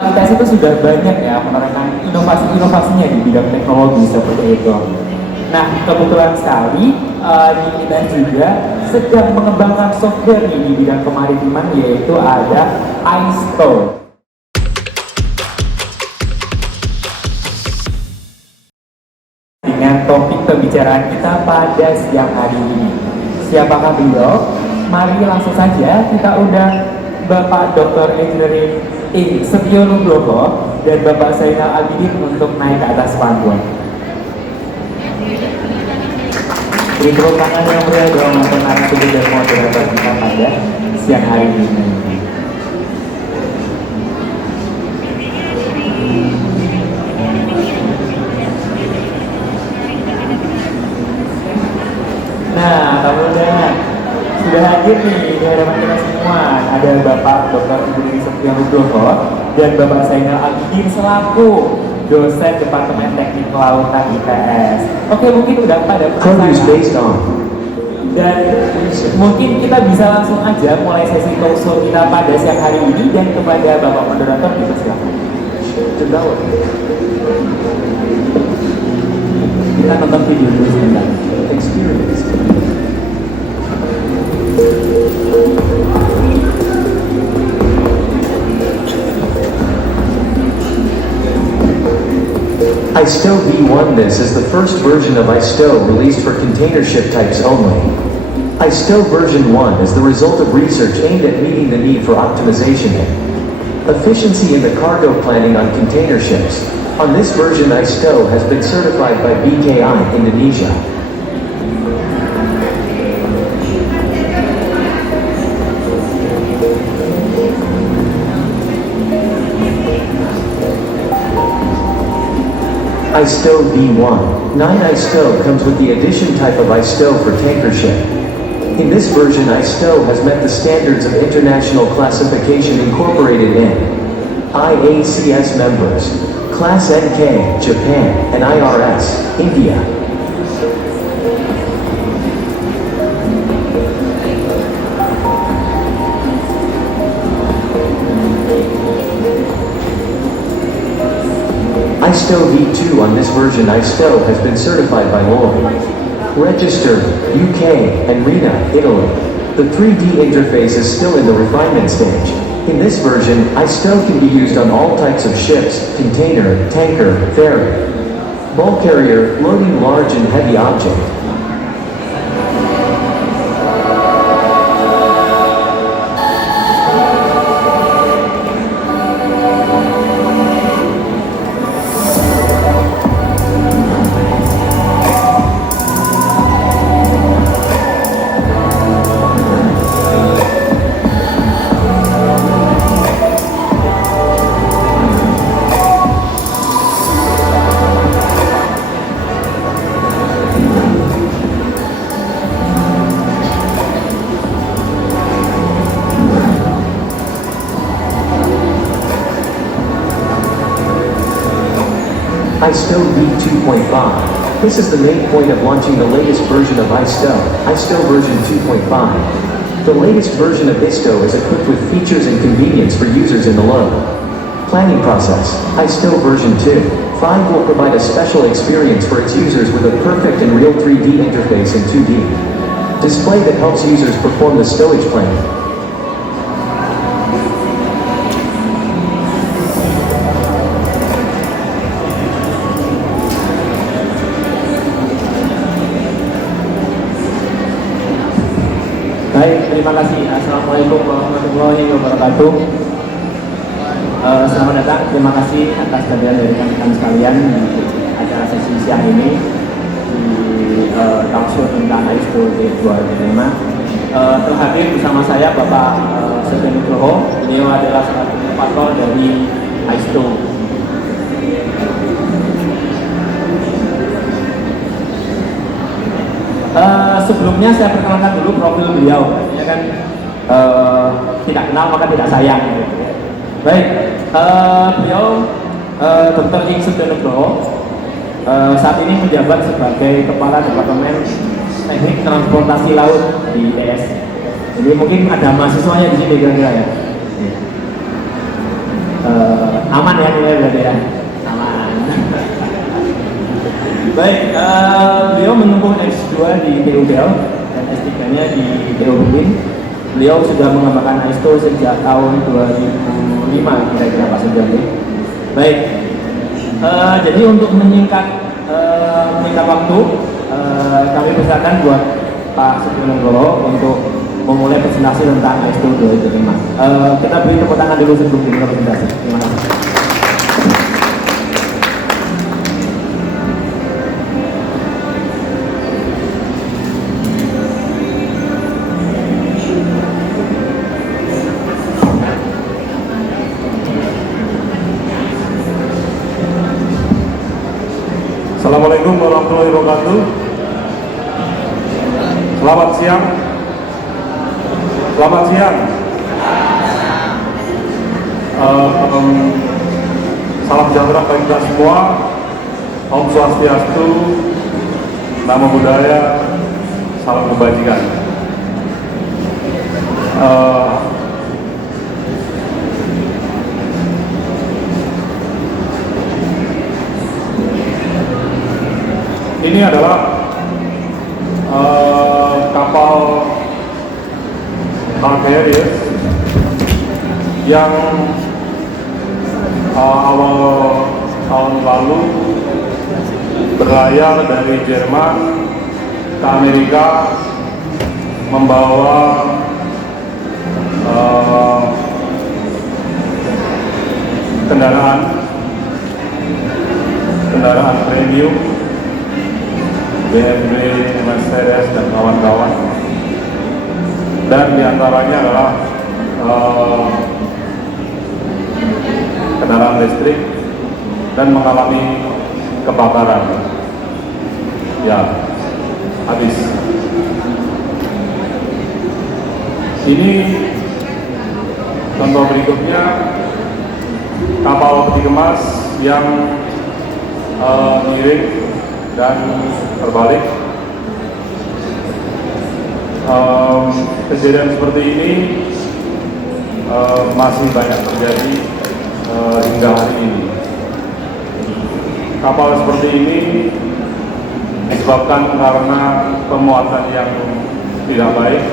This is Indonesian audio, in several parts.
ITS itu sudah banyak ya menerapkan inovasi-inovasinya di bidang teknologi seperti itu. Nah, kebetulan sekali di ITS juga sedang mengembangkan software nih di bidang kemaritiman, yaitu ada ISTO. Dengan topik pembicaraan kita pada siang hari ini. Siapakah beliau? Mari langsung saja kita undang Bapak Dr. Engineering Setio Nugroho dan Bapak Zainal Abidin untuk naik ke atas panggung. Beri tepuk tangan yang meriah dong untuk narasumber dan moderator kita pada siang hari ini. Nah, kemudian sudah hadir nih di hadapan kita semua. Ada Bapak Dr. Engineering Setio Nugroho dan Bapak Zainal Abidin selaku dosen Departemen Teknik Kelautan ITS. Oke, mungkin udah pada penasaran. Dan mungkin kita bisa langsung aja mulai sesi talkshow kita pada siang hari ini, dan kepada Bapak moderator kita silakan. Kita nonton video dulu sebentar. Experience. ISTO V1. This is the first version of ISTO released for container ship types only. ISTO version 1 is the result of research aimed at meeting the need for optimization and efficiency in the cargo planning on container ships. On this version, ISTO has been certified by BKI Indonesia. ISTO V1. 9 ISTO comes with the addition type of ISTO for tanker ship. In this version, ISTO has met the standards of international classification incorporated in IACS members, Class NK, Japan, and IRS, India. ISTO V2. On this version, ISTO has been certified by Lloyd, registered, UK, and RINA, Italy. The 3D interface is still in the refinement stage. In this version, ISTO can be used on all types of ships: container, tanker, ferry, bulk carrier, loading large and heavy object. ISTO V2.5. This is the main point of launching the latest version of ISTO, ISTO version 2.5. The latest version of ISTO is equipped with features and convenience for users in the load planning process. ISTO version 2.5 will provide a special experience for its users with a perfect and real 3D interface and 2D display that helps users perform the stowage planning. Baik, terima kasih. Assalamualaikum warahmatullahi wabarakatuh. Selamat datang, terima kasih atas kehadiran dari rekan-rekan sekalian di acara sesi siang ini di talkshow tentang ISTO V2.5. Telah hadir bersama saya Bapak Setio Nugroho. Beliau adalah salah satu inovator dari ISTO. Sebelumnya saya perkenalkan dulu profil beliau. Artinya kan tidak kenal maka tidak sayang. Gitu. Baik, beliau Dr. Setio Nugroho saat ini menjabat sebagai Kepala Departemen Teknik Transportasi Laut di ITS. Jadi mungkin ada mahasiswanya di sini kira-kira ya. di TU Del dan S3-nya di TU Berlin. Beliau sudah mengembangkan ISO sejak tahun 2005 kira-kira Pak Sujanti. Baik, jadi untuk menyingkat waktu, kami persilakan buat Pak Sugionegoro untuk memulai presentasi tentang ISO 205. Kita beri tepuk tangan dulu sebelum dimulai presentasi. Terima kasih. Assalamualaikum warahmatullahi wabarakatuh. Selamat siang. Selamat siang. Salam sejahtera bagi kita semua. Om Swastiastu, Namo Buddhaya, salam kebajikan. Ini adalah kapal Aquarius yang awal tahun lalu berlayar dari Jerman ke Amerika membawa kendaraan premium BMW, Mercedes, dan kawan-kawan, dan diantaranya adalah kendaraan listrik dan mengalami kebakaran. Ya, habis. Ini contoh berikutnya kapal peti kemas yang miring dan terbalik. Kejadian seperti ini masih banyak terjadi hingga hari ini. Kapal seperti ini disebabkan karena pemuatan yang tidak baik,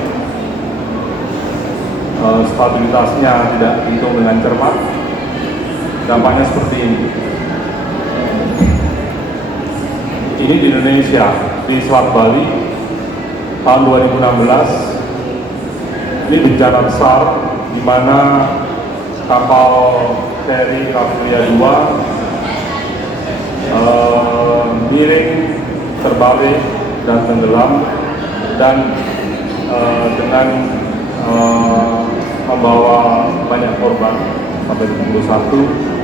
stabilitasnya tidak dihitung dengan cermat. Dampaknya seperti ini. Ini di Indonesia, di Selat Bali, tahun 2016. Ini bencana besar di mana kapal feri Kavlia 2 miring, terbalik dan tenggelam, dan dengan membawa banyak korban sampai 21.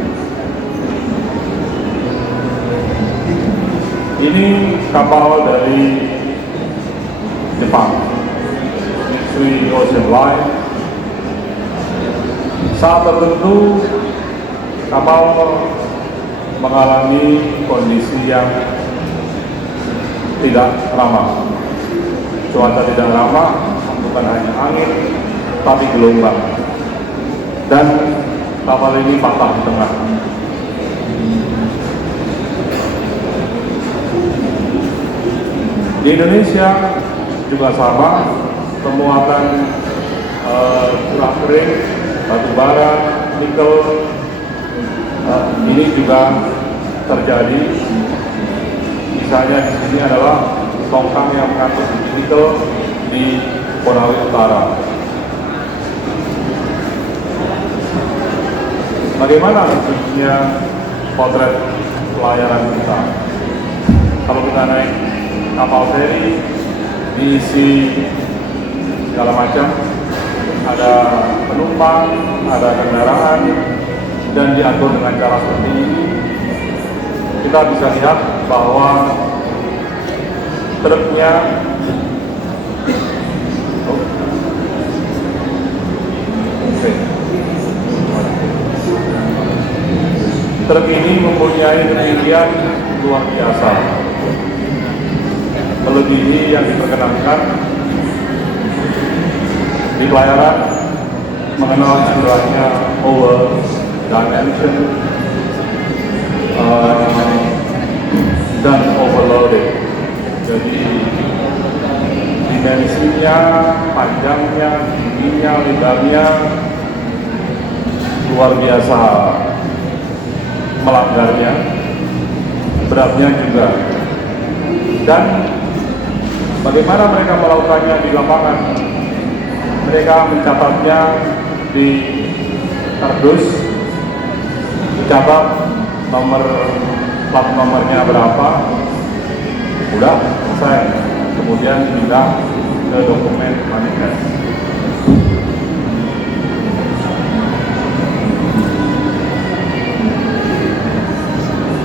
Ini kapal dari Jepang, Mitsui Ocean Line. Saat tertentu kapal mengalami kondisi yang tidak ramah. Cuaca tidak ramah, bukan hanya angin, tapi gelombang. Dan kapal ini patah di tengah. Di Indonesia juga sama, pemuatan curah kering, batu bara, nikel, ini juga terjadi. Misalnya di sini adalah tongkang yang mengangkut nikel di Konawe Utara. Bagaimana sebenarnya potret pelayaran kita? Kalau kita naik kapal feri, diisi segala macam, ada penumpang, ada kendaraan, dan diatur dengan cara seperti ini. Kita bisa lihat bahwa truknya truk ini mempunyai ketinggian luar biasa, melebihi yang diperkenankan di pelayaran, mengenal istilahnya over dimension dan overloaded. Jadi umurnya, panjangnya, tingginya, lebarnya luar biasa melanggarnya, beratnya juga. Dan bagaimana mereka melakukannya di lapangan? Mereka mencatatnya di kardus, dicatat plat nomornya berapa, udah selesai. Kemudian pindah ke dokumen manifest.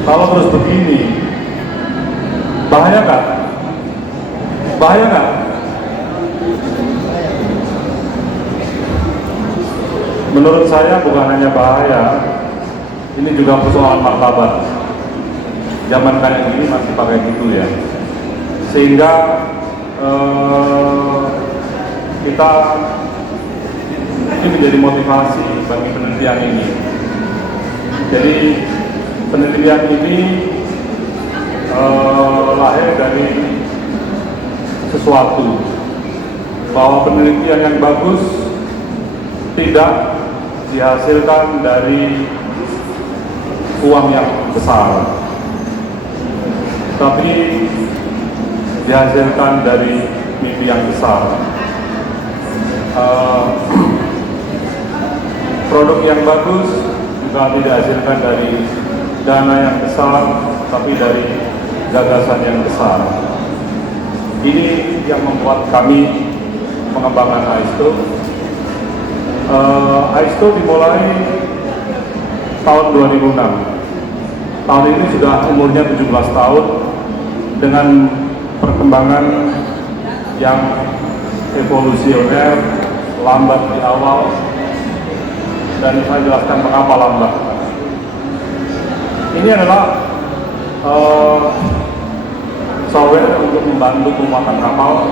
Kalau terus begini, bahaya nggak? Bahaya nggak? Menurut saya bukan hanya bahaya, ini juga persoalan martabat. Zaman kayak gini masih pakai gitu ya, sehingga kita ini menjadi motivasi bagi penelitian ini. Jadi penelitian ini lahir dari sesuatu, bahwa penelitian yang bagus tidak dihasilkan dari uang yang besar, tapi dihasilkan dari mimpi yang besar. Produk yang bagus juga tidak dihasilkan dari dana yang besar, tapi dari gagasan yang besar. Ini yang membuat kami mengembangkan Aisto. Aisto dimulai tahun 2006. Tahun ini sudah umurnya 17 tahun dengan perkembangan yang evolusioner, lambat di awal, dan saya jelaskan mengapa lambat. Ini adalah software untuk membantu pemuatan kapal,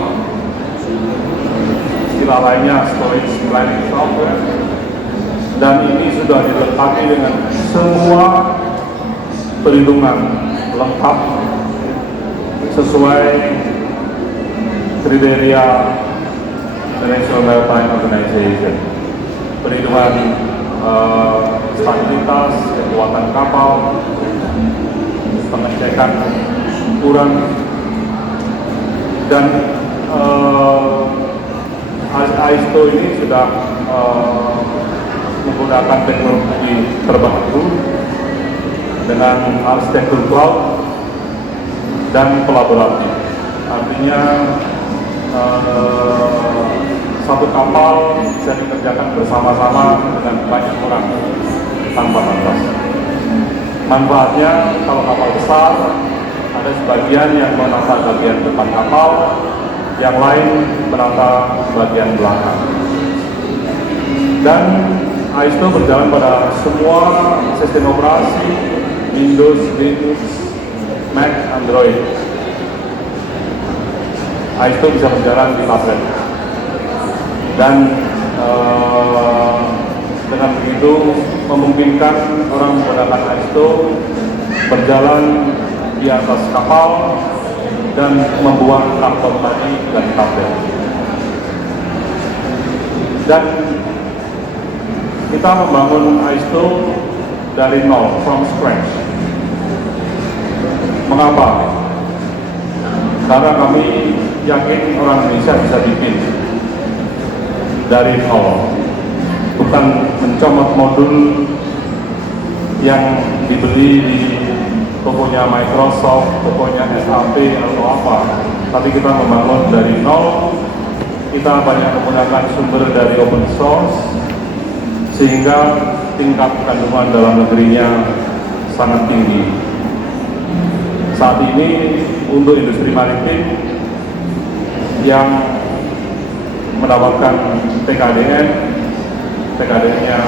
istilah lainnya storage planning software, dan ini sudah dilengkapi dengan semua perhitungan lengkap sesuai kriteria International Maritime Organization. Perhitungan stabilitas, kekuatan kapal, pengecekan ukuran, dan Aisto ini sudah menggunakan teknologi terbaru dengan arsitektur cloud dan kolaboratif. Artinya satu kapal bisa dikerjakan bersama-sama dengan banyak orang tanpa batas. Manfaatnya, kalau kapal besar, ada sebagian yang menata bagian depan kapal, yang lain menata bagian belakang. Dan Aisto berjalan pada semua sistem operasi Windows, Linux, Mac, Android. Aisto bisa berjalan di tablet. Dan dengan begitu memungkinkan orang menggunakan Aisto berjalan di atas kapal dan membuang karton tadi dan tablet. Dan kita membangun Aisto dari nol, from scratch. Mengapa? Karena kami yakin orang Indonesia bisa bikin dari nol, bukan mencomot modul yang dibeli di tokonya Microsoft, tokonya SAP atau apa, tapi kita membangun dari nol. Kita banyak menggunakan sumber dari open source, sehingga tingkat kandungan dalam negerinya sangat tinggi. Saat ini untuk industri maritim yang mendapatkan PKDN-nya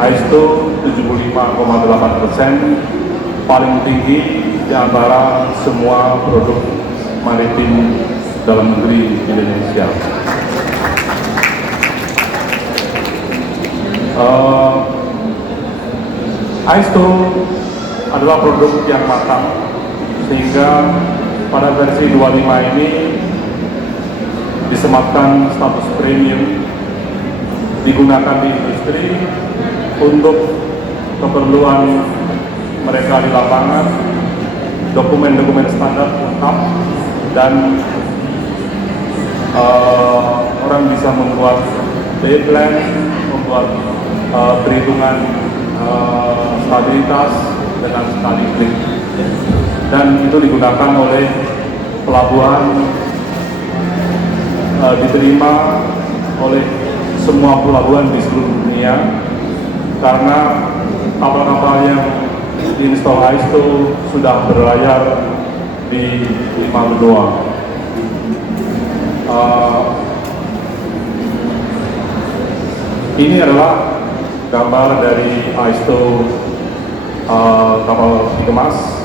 Aisto 75,8%, paling tinggi di antara semua produk maritim dalam negeri Indonesia. Aisto adalah produk yang matang, sehingga pada versi 25 ini disematkan status premium, digunakan di industri untuk keperluan mereka di lapangan, dokumen-dokumen standar lengkap, dan orang bisa membuat day plan, membuat perhitungan stabilitas dengan sekali klik, dan itu digunakan oleh pelabuhan, diterima oleh semua pelabuhan di seluruh dunia, karena kapal-kapal yang diinstal ISO sudah berlayar di 5 benua. Ini adalah gambar dari ISO kapal dikemas.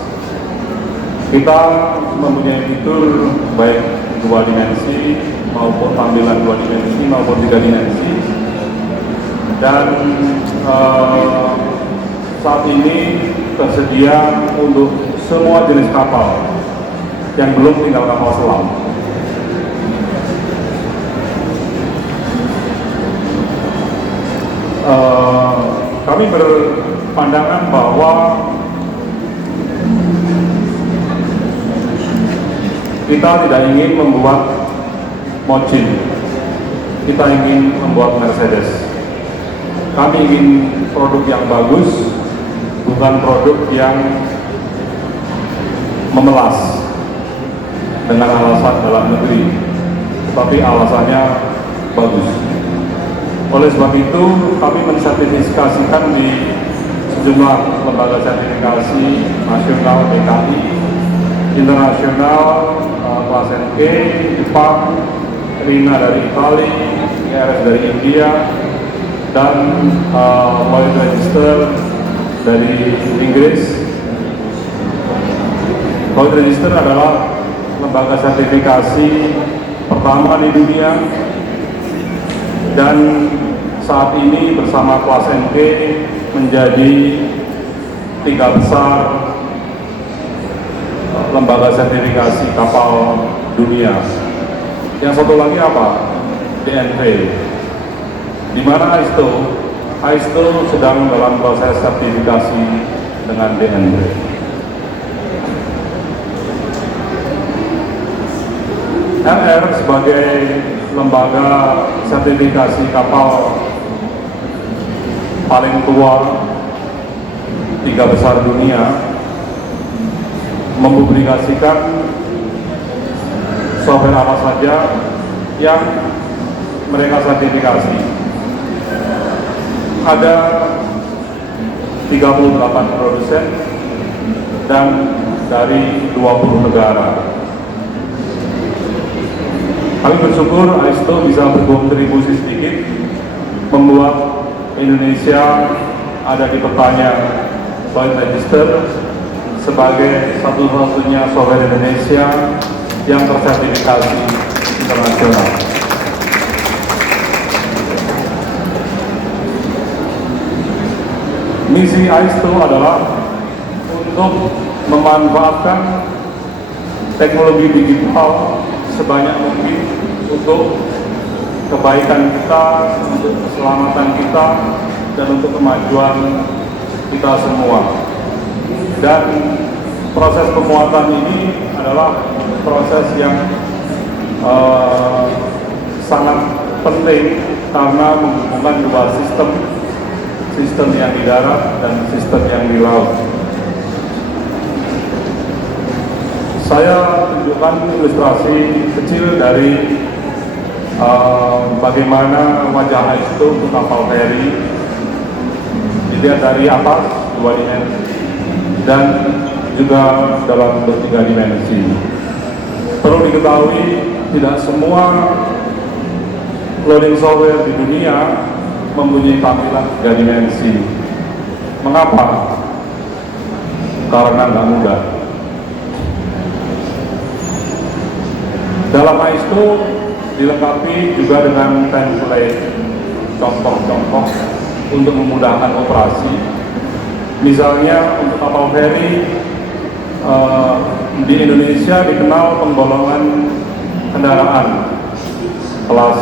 Kita mempunyai fitur baik 2 dimensi maupun tampilan 2 dimensi maupun 3 dimensi, dan saat ini tersedia untuk semua jenis kapal yang belum tinggal kapal selam. Kami berpandangan bahwa kita tidak ingin membuat Mochin, kita ingin membuat Mercedes. Kami ingin produk yang bagus, bukan produk yang memelas dengan alasan dalam negeri, tetapi alasannya bagus. Oleh sebab itu, kami mensertifikasikan di sejumlah lembaga sertifikasi nasional DKI, internasional, kelas NK, Jepang, RINA dari Itali, IRS dari India, dan Lloyd Register dari Inggris. Lloyd Register adalah lembaga sertifikasi pertama di dunia, dan saat ini bersama kelas NK menjadi 3 besar lembaga sertifikasi kapal dunia. Yang satu lagi apa? DNV. Di mana ISO sedang dalam proses sertifikasi dengan DNV. LR sebagai lembaga sertifikasi kapal paling tua 3 besar dunia, mempublikasikan software apa saja yang mereka sertifikasi. Ada 38 produsen dan dari 20 negara. Kami bersyukur ISO bisa berkontribusi sedikit membuat Indonesia ada di petanya Lloyd Register sebagai satu-satunya software Indonesia yang tersertifikasi internasional. Misi ISO adalah untuk memanfaatkan teknologi digital sebanyak mungkin untuk kebaikan kita, untuk keselamatan kita, dan untuk kemajuan kita semua. Dan proses pemuatan ini adalah proses yang sangat penting karena menghubungkan 2 sistem yang di darat dan sistem yang di laut. Saya tunjukkan ilustrasi kecil dari bagaimana wajah ISO untuk kapal feri. Dilihat dari atas 2 dimensi dan juga dalam bentuk 3 dimensi. Perlu diketahui tidak semua loading software di dunia mempunyai tampilan 3 dimensi. Mengapa? Karena nggak mudah. Dalam ISO dilengkapi juga dengan template contoh-contoh untuk memudahkan operasi. Misalnya untuk kapal feri di Indonesia dikenal penggolongan kendaraan kelas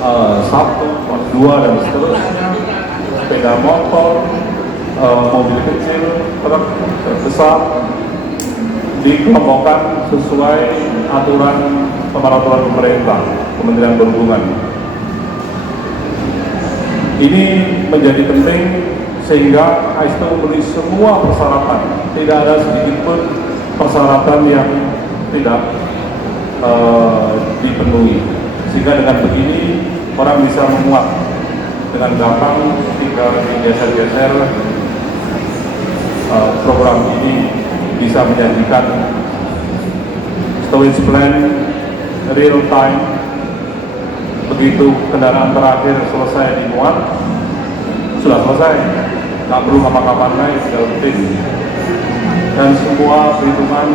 1, kelas 2 dan seterusnya, sepeda motor, mobil kecil, truk besar, dikelompokkan sesuai aturan pemeraturan pemerintah, Kementerian Perhubungan. Ini menjadi penting sehingga AISTO memberi semua persyaratan, tidak ada sedikit pun persyaratan yang tidak dipenuhi. Sehingga dengan begini orang bisa memuat dengan gampang tinggal digeser-geser. Program ini bisa menjanjikan stowage plan real time. Begitu kendaraan terakhir selesai dimuat, sudah selesai, nggak perlu kapan-kapan naik, tinggal rutin. Dan semua perhitungan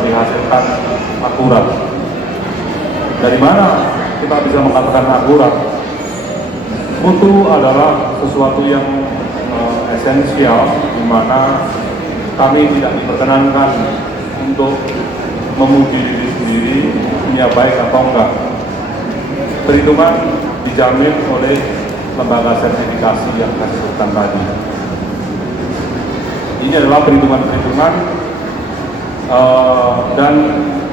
dihasilkan akurat. Dari mana kita bisa mengatakan akurat? Mutu adalah sesuatu yang esensial, di mana kami tidak diperkenankan untuk memuji diri sendiri punya baik atau enggak. Perhitungan dijamin oleh lembaga sertifikasi yang saya sebutkan tadi. Ini adalah perhitungan-perhitungan dan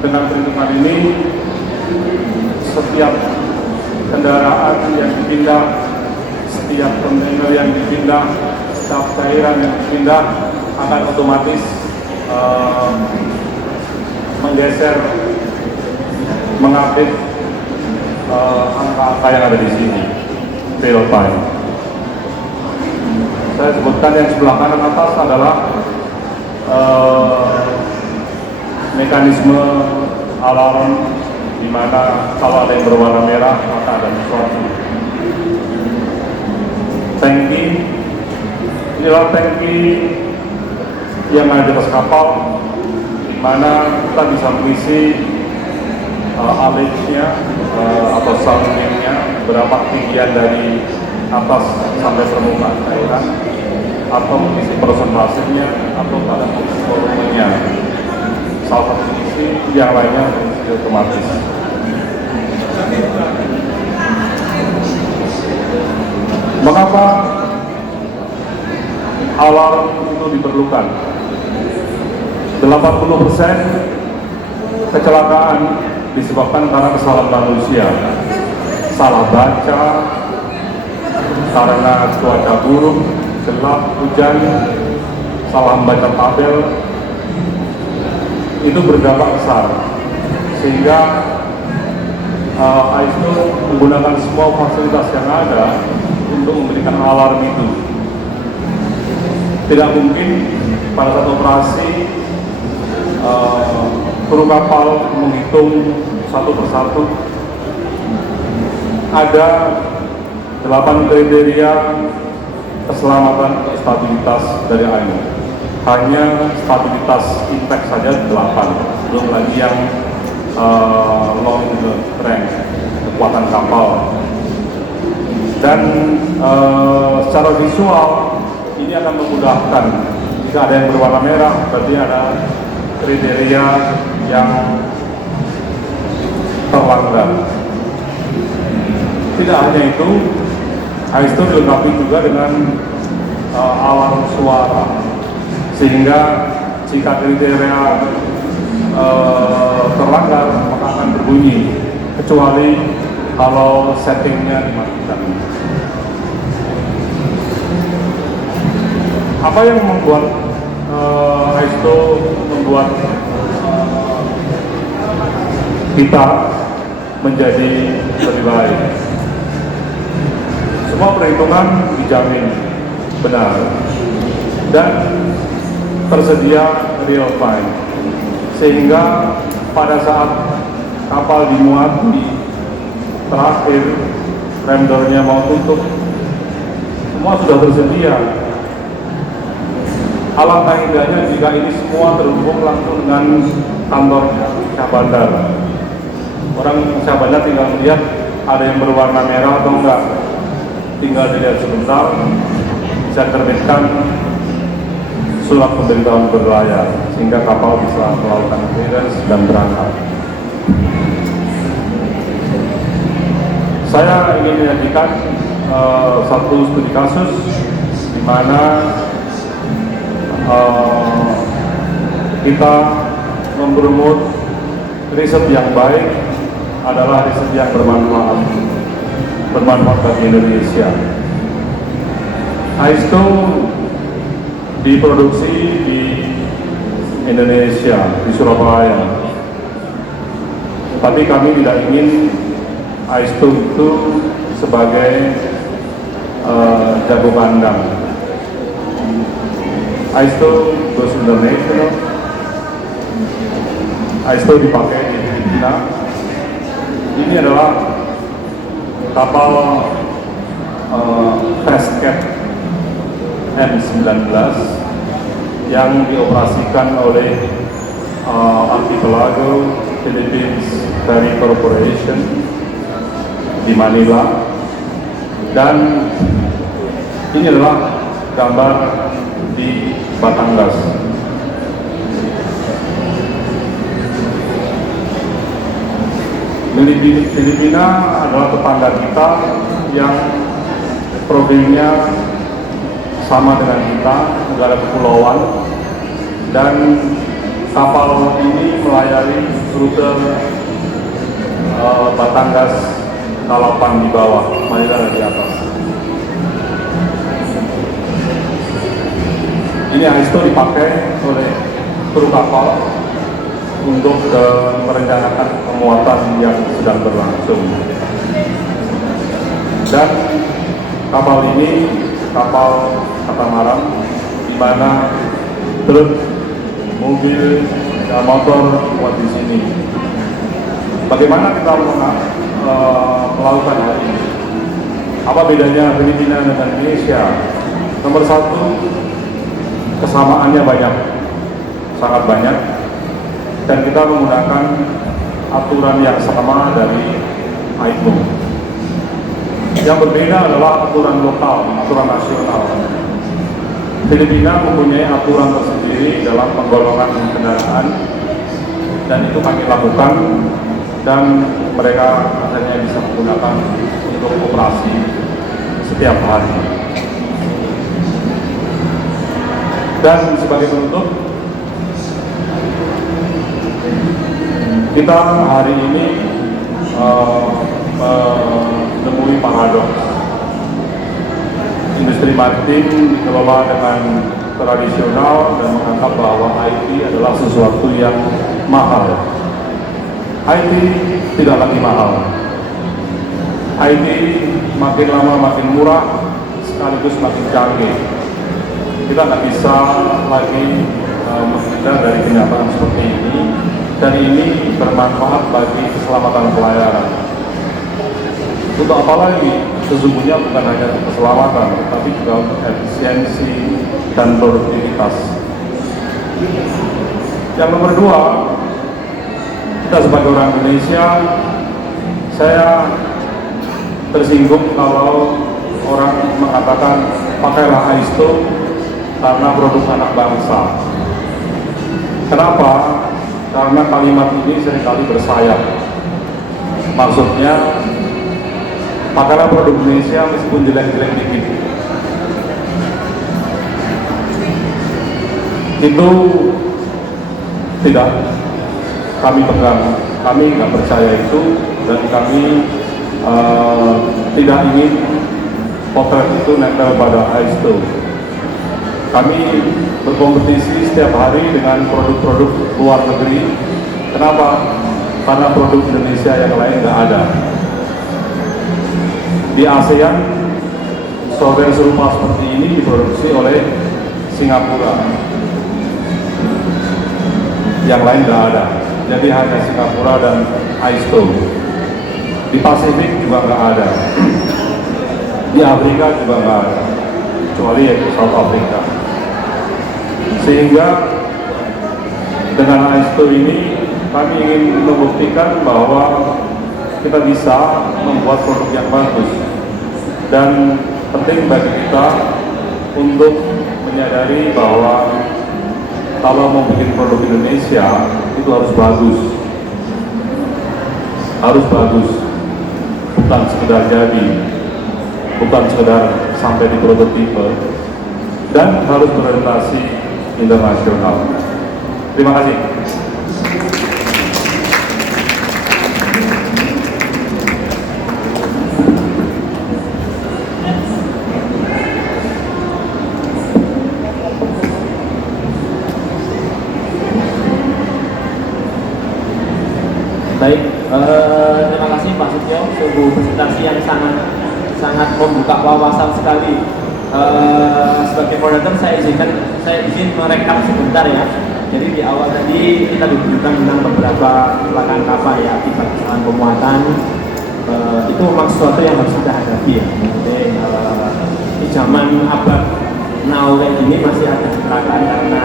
dengan perhitungan ini setiap kendaraan yang dipindah, setiap kontainer yang dipindah, setiap cairan yang dipindah akan otomatis menggeser, mengupdate angka-angka yang ada di sini, real time. Saya sebutkan yang sebelah kanan atas adalah mekanisme alarm, di mana kalau ada yang berwarna merah maka ada sesuatu. Tangki, inilah tangki yang ada di atas kapal, di mana kita bisa mengisi alage-nya atau salinnya, berapa ketinggian dari atas sampai permukaan cairan, atau mengisi persentasenya, atau pada mengisi volumenya. Salah satu isi, yang lainnya otomatis. Mengapa alarm itu diperlukan? 80% kecelakaan disebabkan karena kesalahan manusia, salah baca, karena cuaca buruk, gelap, hujan, salah membaca tabel, itu berdampak besar. Sehingga AISTO menggunakan semua fasilitas yang ada untuk memberikan alarm itu. Tidak mungkin pada saat operasi kru kapal menghitung satu persatu. Ada 8 kriteria keselamatan stabilitas dari AIM. Hanya stabilitas impact saja 8, belum lagi yang long range, kekuatan kapal. Dan secara visual ini akan memudahkan. Jika ada yang berwarna merah, berarti ada kriteria yang terlanggar. Tidak hanya itu, AISTO dilengkapi juga dengan alarm suara, sehingga jika kriteria terlanggar maka akan berbunyi, kecuali kalau settingnya dimatikan. Apa yang membuat AISTO membuat kita menjadi lebih baik? Semua perhitungan dijamin benar dan tersedia real time, sehingga pada saat kapal dimuat di terakhir, rem door-nya mau tutup, semua sudah tersedia. Alangkah indahnya jika ini semua terhubung langsung dengan kantor Syah Bandar. Orang Syah Bandar tinggal melihat ada yang berwarna merah atau enggak, tinggal dilihat sebentar, bisa terbitkan surat pemberitahuan berlayar sehingga kapal bisa melakukan clearance dan berangkat. Saya ingin menyajikan satu studi kasus di mana kita mempromot riset yang baik adalah riset yang bermanfaat bagi Indonesia. Aisto diproduksi di Indonesia, di Surabaya. Tapi kami tidak ingin Aisto itu sebagai jago kandang. Aisto goes international. Aisto dipakai di Filipina. Ini adalah kapal Fast Cat M19 yang dioperasikan oleh Archipelago Philippines Ferry Corporation di Manila, dan ini adalah gambar di Batangas. Filipina adalah tetangga kita yang profilnya sama dengan kita, negara kepulauan, dan kapal ini melayani rute Batangas, Kalapan di bawah, Manila di atas. Ini Aisto dipakai oleh kru kapal untuk merencanakan pemuatan yang sedang berlangsung. Dan kapal ini kapal katamaran, di mana truk, mobil, dan motor buat di sini. Bagaimana kita melakukan hal ini? Apa bedanya Filipina dengan Indonesia? Nomor satu, kesamaannya banyak, sangat banyak, dan kita menggunakan aturan yang sama dari IMO. Yang berbeda adalah aturan lokal, aturan nasional. Filipina mempunyai aturan tersendiri dalam penggolongan kendaraan, dan itu kami lakukan, dan mereka akhirnya bisa menggunakan untuk operasi setiap hari. Dan sebagai penutup, kita hari ini menemui paradoks. Industri maritim dikelola dengan tradisional dan menganggap bahwa IT adalah sesuatu yang mahal. IT tidak lagi mahal. IT makin lama makin murah, sekaligus makin canggih. Kita nggak bisa lagi menghindar dari kenyataan seperti ini, dan ini bermanfaat bagi keselamatan pelayaran. Untuk apa lagi? Sesungguhnya bukan hanya untuk keselamatan, tapi juga untuk efisiensi dan produktivitas. Yang nomor dua, kita sebagai orang Indonesia, saya tersinggung kalau orang mengatakan pakailah Aisto karena produk anak bangsa. Kenapa? Karena kalimat ini seringkali bersayap. Maksudnya, pakailah produk Indonesia meskipun jelek-jelek dikit. Itu tidak kami pegang, kami nggak percaya itu, dan kami tidak ingin potret itu nempel pada Aisto. Kami berkompetisi setiap hari dengan produk-produk luar negeri. Kenapa? Karena produk Indonesia yang lain nggak ada. Di ASEAN, software serupa seperti ini diproduksi oleh Singapura. Yang lain nggak ada. Jadi hanya Singapura dan Aisto. Di Pasifik juga nggak ada. Di Afrika juga nggak ada, kecuali South Africa. Sehingga dengan Aisto ini kami ingin membuktikan bahwa kita bisa membuat produk yang bagus, dan penting bagi kita untuk menyadari bahwa kalau mau bikin produk Indonesia itu harus bagus, bukan sekedar jadi, bukan sekedar sampai di prototipe, dan harus berorientasi internasional. Terima kasih. Baik, terima kasih Pak Sutyo, sebuah presentasi yang sangat membuka wawasan sekali. Sebagai moderator saya izin merekap sebentar ya. Jadi di awal tadi kita diberikan tentang beberapa kecelakaan kapal ya akibat kesalahan pemuatan. Itu memang sesuatu yang harus kita hadapi ya. Jadi di zaman abad now kayak gini masih ada kecelakaan karena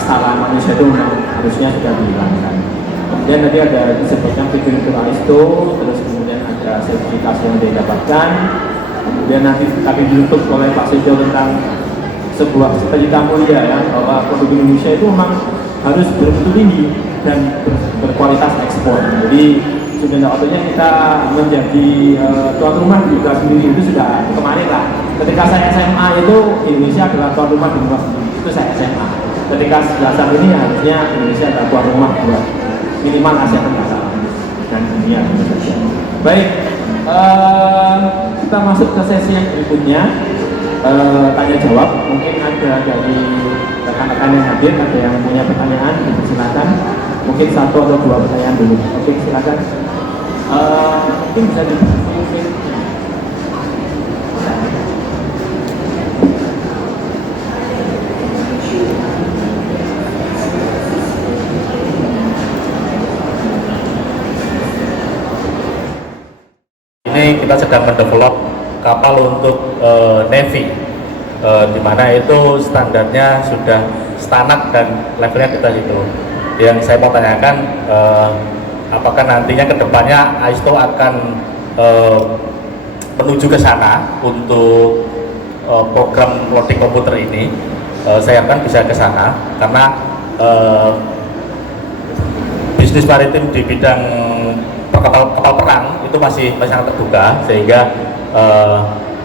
kesalahan manusia itu harusnya sudah dihilangkan. Kemudian tadi ada disebutkan fitur ISO, terus kemudian ada sertifikasi yang didapatkan. Kemudian nanti tadi ditutup oleh Pak Sutyo tentang sebuah cita-cita mulia ya, bahwa produk Indonesia itu memang harus bermutu tinggi dan berkualitas ekspor. Jadi sudah waktunya kita menjadi tuan rumah di negara sendiri. Itu sudah kemarin lah. Ketika saya SMA itu Indonesia adalah tuan rumah di negara sendiri. Itu saya SMA. Ketika saat ini harusnya Indonesia adalah tuan rumah buat minimal Asia Tenggara dan dunia. Baik, kita masuk ke sesi yang berikutnya. Tanya jawab, mungkin ada dari rekan-rekan yang hadir, ada yang punya pertanyaan, silakan. Mungkin satu atau dua pertanyaan dulu. Oke, silakan. Mungkin bisa mungkin. Ini kita sedang mendevelop kapal untuk Navy, di mana itu standarnya sudah standar dan levelnya kita itu. Yang saya mau tanyakan, apakah nantinya kedepannya AISTO akan menuju ke sana untuk program loading komputer ini? Saya harapkan bisa ke sana karena bisnis maritim di bidang kapal perang itu masih sangat terbuka, sehingga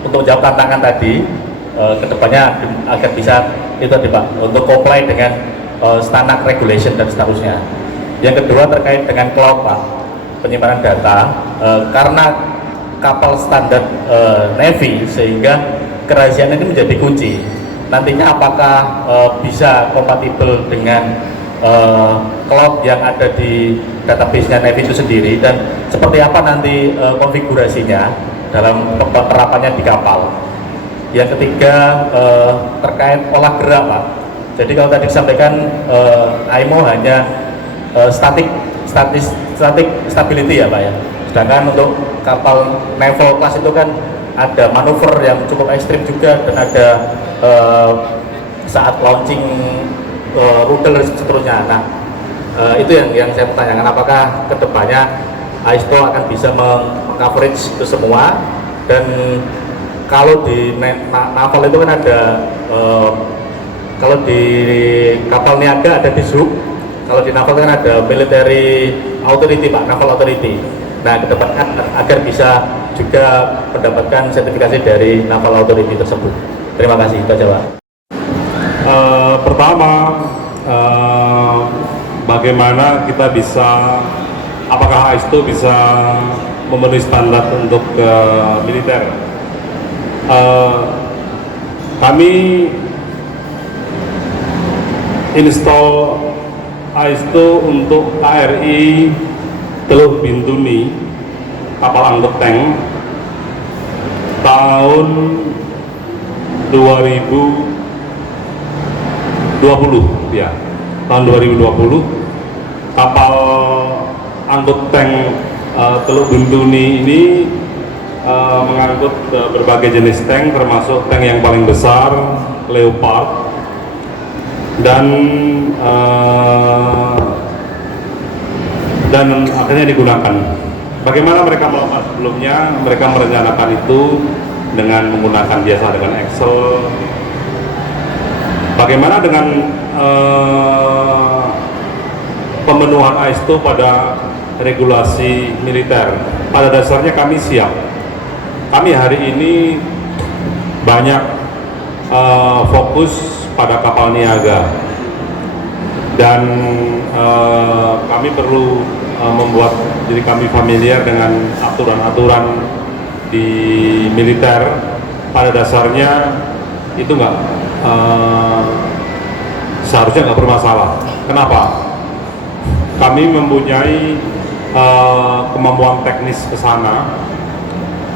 untuk jawab tantangan tadi kedepannya agar bisa itu tadi Pak, untuk comply dengan standar regulation dan seterusnya. Yang kedua terkait dengan cloud Pak, penyimpanan data, karena kapal standar Navy sehingga kerahasiaan ini menjadi kunci. Nantinya apakah bisa kompatibel dengan cloud yang ada di database-nya Navy itu sendiri, dan seperti apa nanti konfigurasinya dalam penerapannya di kapal. Yang ketiga terkait olah gerak Pak. Jadi kalau tadi disampaikan IMO hanya stability ya Pak ya. Sedangkan untuk kapal naval class itu kan ada manuver yang cukup ekstrim juga, dan ada saat launching rudal dan seterusnya. Nah, itu yang saya pertanyakan, apakah kedepannya AISTO akan bisa meng-coverage itu semua. Dan kalau di naval itu kan ada kalau di kapal niaga ada di SUB, kalau di naval kan ada military authority Pak, naval authority. Nah, kedepannya agar bisa juga mendapatkan sertifikasi dari naval authority tersebut. Terima kasih, Pak Jawa. Pertama, bagaimana kita bisa, apakah AISTO bisa memenuhi standar untuk militer? Kami install AISTO untuk KRI Teluk Bintuni, kapal angkut tank, tahun 2020 ya, tahun 2020. Kapal angkut tank Teluk Bintuni ini mengangkut berbagai jenis tank, termasuk tank yang paling besar Leopard, dan akhirnya digunakan. Bagaimana mereka melakukan sebelumnya? Mereka merencanakan itu dengan menggunakan biasa dengan Excel. Bagaimana dengan pemenuhan AISTO pada regulasi militer? pada dasarnya kami siap. Kami hari ini banyak fokus pada kapal niaga, dan kami perlu membuat diri kami familiar dengan aturan-aturan di militer. Pada dasarnya itu seharusnya nggak bermasalah. Kenapa? Kami mempunyai kemampuan teknis ke sana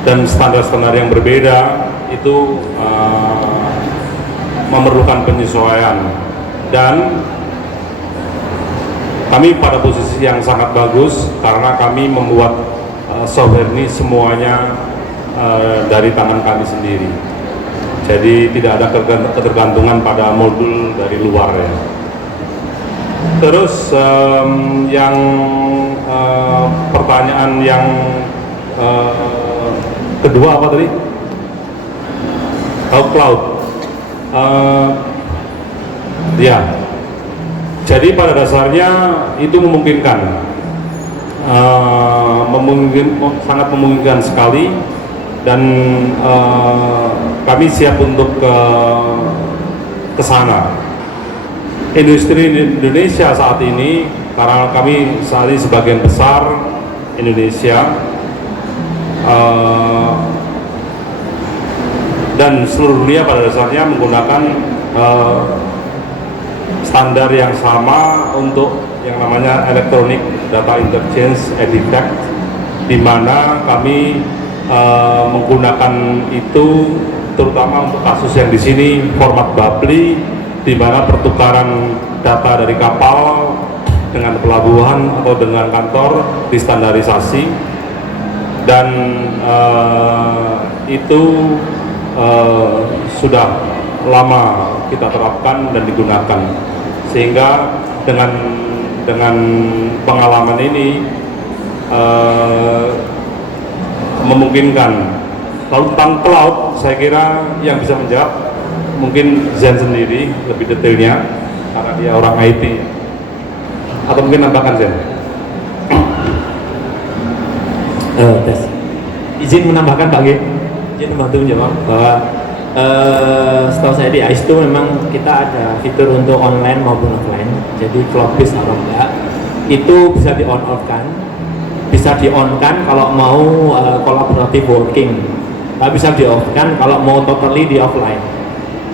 dan standar-standar yang berbeda itu memerlukan penyesuaian, dan kami pada posisi yang sangat bagus karena kami membuat software ini semuanya dari tangan kami sendiri. Jadi tidak ada ketergantungan pada modul dari luar ya. Terus yang pertanyaan yang kedua apa tadi? Cloud. Ya. Jadi pada dasarnya itu memungkinkan, sangat memungkinkan sekali, dan kami siap untuk ke sana. Industri Indonesia saat ini, karena kami saat ini sebagian besar Indonesia dan seluruh dunia pada dasarnya menggunakan standar yang sama untuk yang namanya Electronic Data Interchange EDITACT, di mana kami menggunakan itu terutama untuk kasus yang di sini format BAPLI, di mana pertukaran data dari kapal dengan pelabuhan atau dengan kantor distandarisasi, dan itu sudah lama kita terapkan dan digunakan, sehingga dengan pengalaman ini memungkinkan. Lalu tentang cloud, saya kira yang bisa menjawab mungkin Zen sendiri lebih detailnya karena dia orang IT, atau mungkin nambahkan Zen. Tes. Izin menambahkan Pak G. Izin membantu menjawab bahwa setahu saya di AIS itu memang kita ada fitur untuk online maupun offline. Jadi cloud based atau enggak itu bisa di on off kan, bisa di on kan kalau mau collaborative working, tapi bisa di off kan kalau mau totally di offline.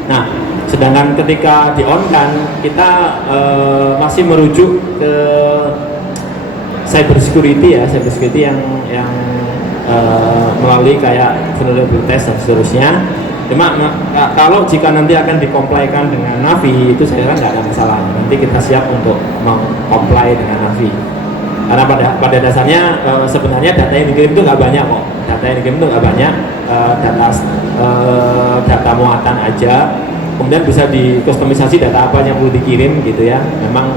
Nah, sedangkan ketika di on kan kita masih merujuk ke cyber security ya, cyber security yang melalui kayak vulnerability test dan seterusnya. Cuma kalau jika nanti akan dikomplaikan dengan Navi, itu saya kira nggak ada masalah. Nanti kita siap untuk mengcomply dengan Navi. Karena pada dasarnya sebenarnya data yang dikirim itu nggak banyak kok. Data yang dikirim itu nggak banyak, data muatan aja. Kemudian bisa dikustomisasi data apa yang perlu dikirim gitu ya. Memang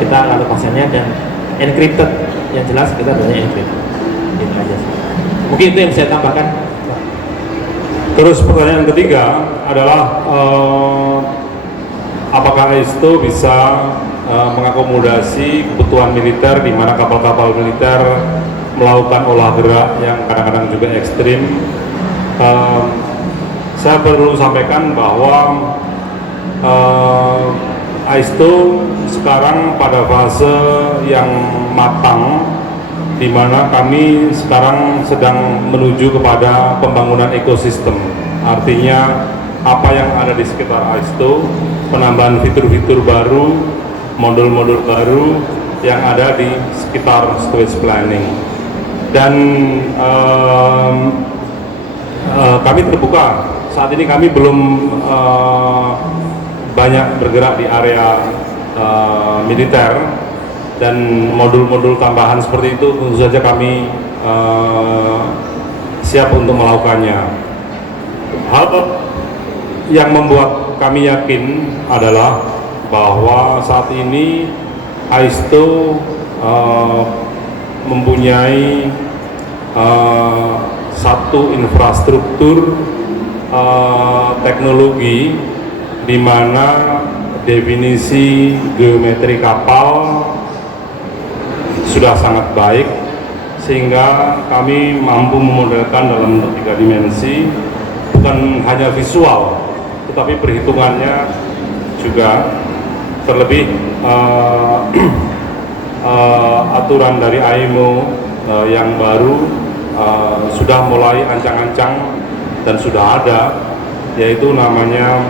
kita alokasinya dan encrypted, yang jelas kita banyak encrypted. Gitu aja. Mungkin itu yang saya tambahkan. Terus pertanyaan ketiga adalah apakah itu bisa mengakomodasi kebutuhan militer, di mana kapal-kapal militer melakukan olah gerak yang kadang-kadang juga ekstrim. Saya perlu sampaikan bahwa AISTO sekarang pada fase yang matang, di mana kami sekarang sedang menuju kepada pembangunan ekosistem. Artinya apa yang ada di sekitar AISTO, penambahan fitur-fitur baru, modul-modul baru yang ada di sekitar storage planning. Dan kami terbuka. Saat ini kami belum banyak bergerak di area militer, dan modul-modul tambahan seperti itu tentu saja kami siap untuk melakukannya. Hal yang membuat kami yakin adalah bahwa saat ini AISTO mempunyai satu infrastruktur teknologi di mana definisi geometri kapal sudah sangat baik, sehingga kami mampu memodelkan dalam bentuk 3 dimensi, bukan hanya visual, tetapi perhitungannya juga. Terlebih aturan dari IMO yang baru sudah mulai ancang-ancang dan sudah ada, yaitu namanya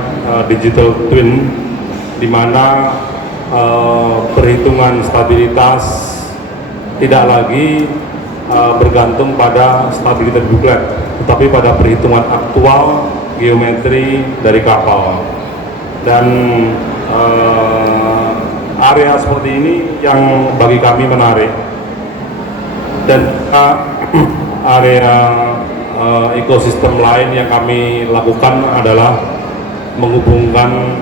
digital twin, di mana perhitungan stabilitas tidak lagi bergantung pada stabilitas buklet, tetapi pada perhitungan aktual geometri dari kapal. Dan area seperti ini yang bagi kami menarik. Dan area ekosistem lain yang kami lakukan adalah menghubungkan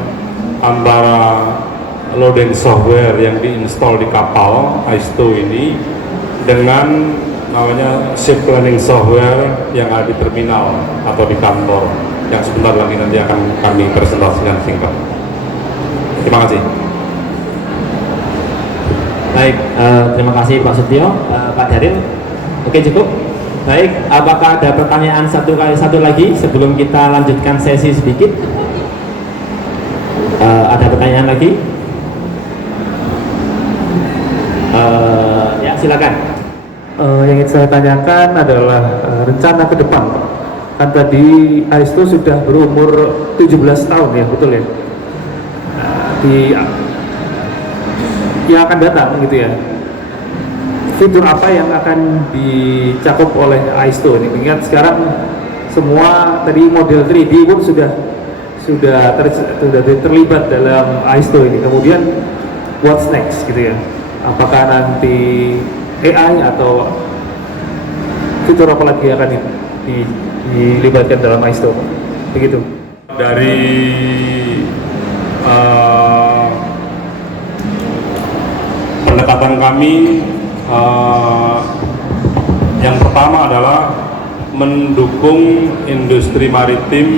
antara loading software yang diinstal di kapal ISTO ini dengan namanya ship planning software yang ada di terminal atau di kantor, yang sebentar lagi nanti akan kami presentasikan singkat. Terima kasih. Baik, terima kasih Pak Setio, Pak Daryl. Oke, cukup. Baik, apakah ada pertanyaan satu lagi sebelum kita lanjutkan sesi sedikit? Ada pertanyaan lagi? Ya, silakan. Yang ingin saya tanyakan adalah rencana ke depan, Pak. Kan tadi ISTO sudah berumur 17 tahun ya, betul ya? Yang akan datang gitu ya, fitur apa yang akan dicakup oleh ISTO ini? Mengingat sekarang semua tadi model 3D pun sudah terlibat dalam ISTO ini. Kemudian what's next gitu ya? Apakah nanti AI atau fitur apa lagi akan dilibatkan dalam ISTO? Begitu. Dari pendekatan kami, yang pertama adalah mendukung industri maritim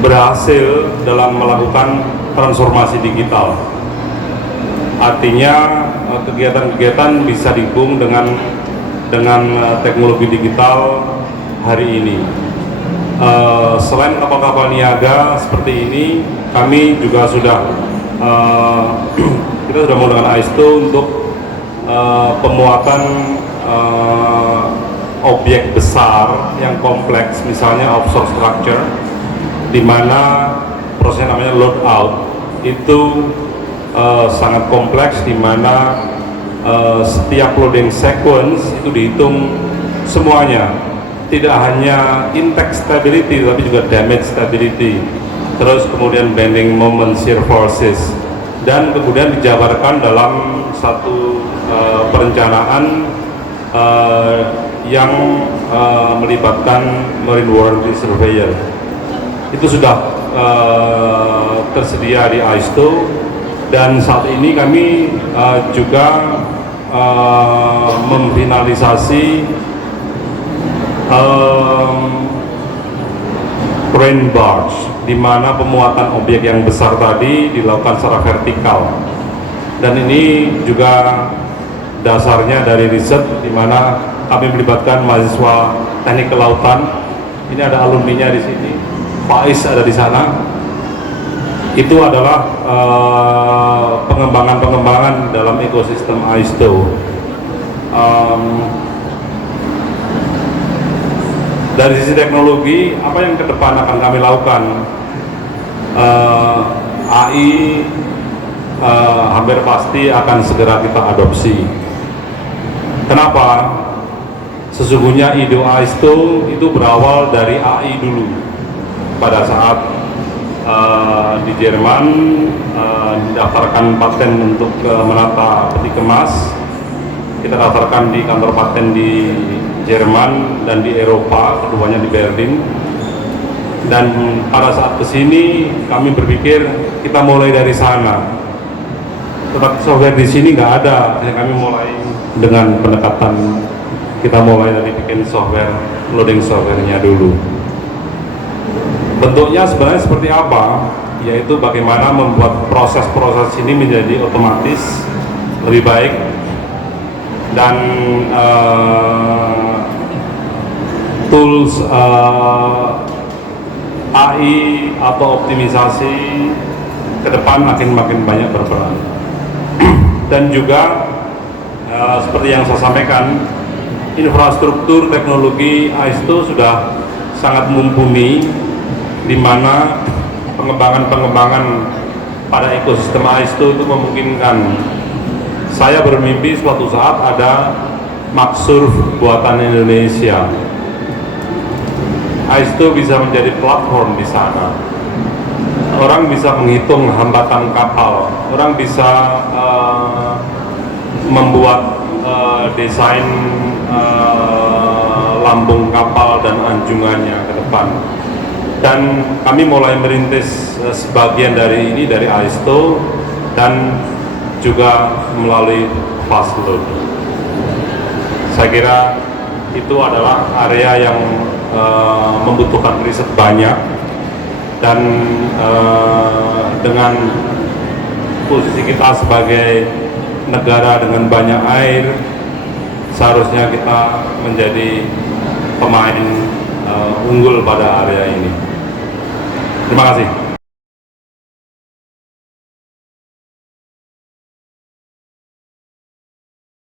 berhasil dalam melakukan transformasi digital. Artinya kegiatan-kegiatan bisa didukung dengan teknologi digital hari ini. Selain kapal-kapal niaga seperti ini, kami juga sudah kita sudah menggunakan ISTO untuk pemuatan objek besar yang kompleks, misalnya offshore structure, di mana prosesnya namanya load out. Itu sangat kompleks, di mana setiap loading sequence itu dihitung semuanya, tidak hanya impact stability tapi juga damage stability, terus kemudian bending moment, shear forces, dan kemudian dijabarkan dalam satu perencanaan yang melibatkan marine warranty surveyor. Itu sudah tersedia di ISTO, dan saat ini kami juga memfinalisasi crane barge, di mana pemuatan objek yang besar tadi dilakukan secara vertikal. Dan ini juga dasarnya dari riset, di mana kami melibatkan mahasiswa teknik kelautan. Ini ada alumninya di sini, Faiz ada di sana. Itu adalah pengembangan-pengembangan dalam ekosistem ISTO. Dari sisi teknologi, apa yang ke depan akan kami lakukan? AI hampir pasti akan segera kita adopsi. Kenapa? Sesungguhnya ide ISTO itu berawal dari AI dulu. Pada saat di Jerman didaftarkan paten untuk menata peti kemas, kita daftarkan di kantor paten di Jerman dan di Eropa, keduanya di Berlin. Dan pada saat kesini kami berpikir kita mulai dari sana. Tetapi software di sini nggak ada, jadi kami mulai dengan pendekatan, kita mulai dari bikin software, loading softwarenya dulu. Bentuknya sebenarnya seperti apa? yaitu bagaimana membuat proses-proses ini menjadi otomatis lebih baik dan tools AI atau optimisasi ke depan makin banyak berperan. Dan juga seperti yang saya sampaikan, infrastruktur teknologi AISTO sudah sangat mumpuni, di mana pengembangan pada ekosistem AISTO itu memungkinkan saya bermimpi suatu saat ada Maxsurf buatan Indonesia. AISTO bisa menjadi platform di sana. Orang bisa menghitung hambatan kapal, orang bisa membuat desain lambung kapal dan anjungannya ke depan. Dan kami mulai merintis sebagian dari ini dari AISTO dan juga melalui Fastload. Saya kira itu adalah area yang membutuhkan riset banyak, dan dengan posisi kita sebagai negara dengan banyak air, seharusnya kita menjadi pemain unggul pada area ini. Terima kasih.